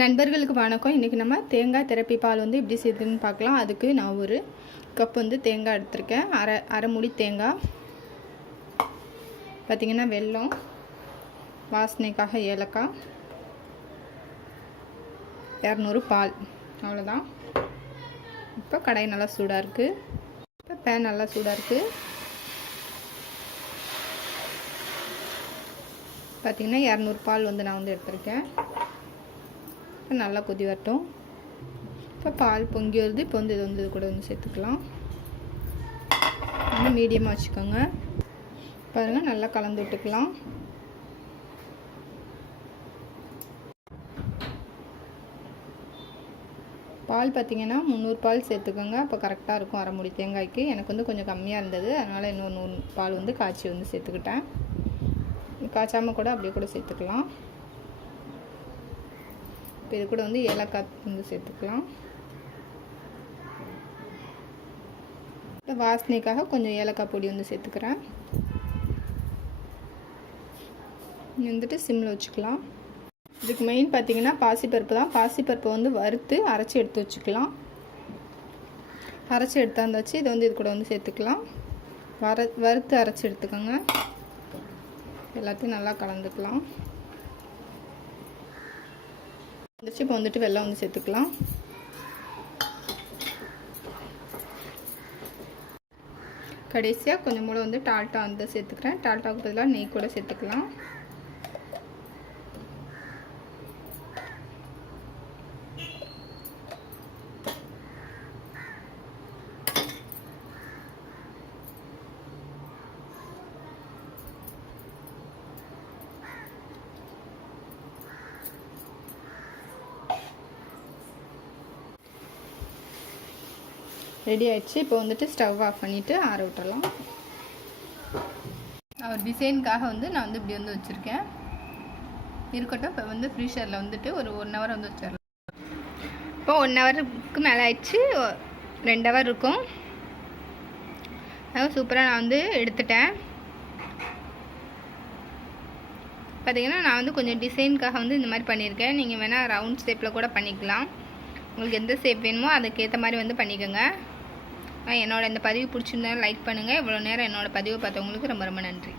நண்பர்களுக்கு வணக்கம். இன்றைக்கி நம்ம தேங்காய் திரப்பி பால் வந்து எப்படி செய்யுதுன்னு பார்க்கலாம். அதுக்கு நான் ஒரு கப் வந்து தேங்காய் எடுத்திருக்கேன். அரை மூடி தேங்காய், பார்த்திங்கன்னா வெல்லம், வாசனைக்காக ஏலக்காய், 200 பால், அவ்வளோதான். இப்போ கடாய் நல்லா சூடாக இருக்குது. இப்போ பேன் நல்லா சூடாக இருக்குது. பார்த்திங்கன்னா 200 பால் வந்து நான் வந்து எடுத்திருக்கேன். நல்லா கொதி வரட்டும். இப்போ பால் பொங்கி வருது. இப்போ வந்து இது கூட வந்து சேர்த்துக்கலாம். வந்து மீடியமாக வச்சுக்கோங்க. பாருங்கள், நல்லா கலந்து விட்டுக்கலாம். பால் பார்த்திங்கன்னா 300 பால் சேர்த்துக்கோங்க. அப்போ கரெக்டாக இருக்கும் அரை மூடி தேங்காய்க்கு. எனக்கு வந்து கொஞ்சம் கம்மியாக இருந்தது, அதனால் இன்னொரு 100 பால் வந்து காய்ச்சி வந்து சேர்த்துக்கிட்டேன். காய்ச்சாமல் கூட அப்படியே கூட சேர்த்துக்கலாம். இப்போ இது கூட வந்து ஏலக்காய் வந்து சேர்த்துக்கலாம். இப்போ வாசனைக்காக கொஞ்சம் ஏலக்காய் பொடி வந்து சேர்த்துக்கிறேன். வந்துட்டு சிம்மில் வச்சுக்கலாம். இதுக்கு மெயின் பார்த்திங்கன்னா பாசிப்பருப்பு தான். பாசிப்பருப்பை வந்து வறுத்து அரைச்சி எடுத்து வச்சுக்கலாம். அரைச்சி எடுத்தாந்தாச்சு. இதை வந்து இது கூட வந்து சேர்த்துக்கலாம். வறுத்து அரைச்சி எடுத்துக்கோங்க. எல்லாத்தையும் நல்லா கலந்துக்கலாம். இப்போ வந்துட்டு வெல்லம் வந்து சேர்த்துக்கலாம். கடைசியாக கொஞ்சம் கூட வந்து டால்டா வந்து சேர்த்துக்கிறேன். டால்டாவுக்கு பதிலாக நெய் கூட சேர்த்துக்கலாம். ரெடி ஆயிடுச்சு. இப்போ வந்துட்டு ஸ்டவ் ஆஃப் பண்ணிவிட்டு ஆற விட்டுறலாம். ஒரு டிசைனுக்காக வந்து நான் வந்து இப்படி வந்து வச்சுருக்கேன். இருக்கட்டும். இப்போ வந்து ஃப்ரீசரில் வந்துட்டு ஒரு 1 ஹவர் வந்து வச்சிடலாம். இப்போ 1 ஹவருக்கு மேலே ஆயிடுச்சு. 2 ஹவர் இருக்கும். அதாவது சூப்பராக நான் வந்து எடுத்துட்டேன். பார்த்திங்கன்னா நான் வந்து கொஞ்சம் டிசைனுக்காக வந்து இந்த மாதிரி பண்ணியிருக்கேன். நீங்கள் வேணால் ரவுண்ட் ஷேப்பில் கூட பண்ணிக்கலாம். உங்களுக்கு எந்த ஷேப் வேணுமோ அதுக்கேற்ற மாதிரி வந்து பண்ணிக்கோங்க. என்னோட இந்த பதிவு பிடிச்சிருந்தா லைக் பண்ணுங்கள். இவ்வளோ நேரம் என்னோடய பதிவை பார்த்தவங்களுக்கு ரொம்ப ரொம்ப நன்றி.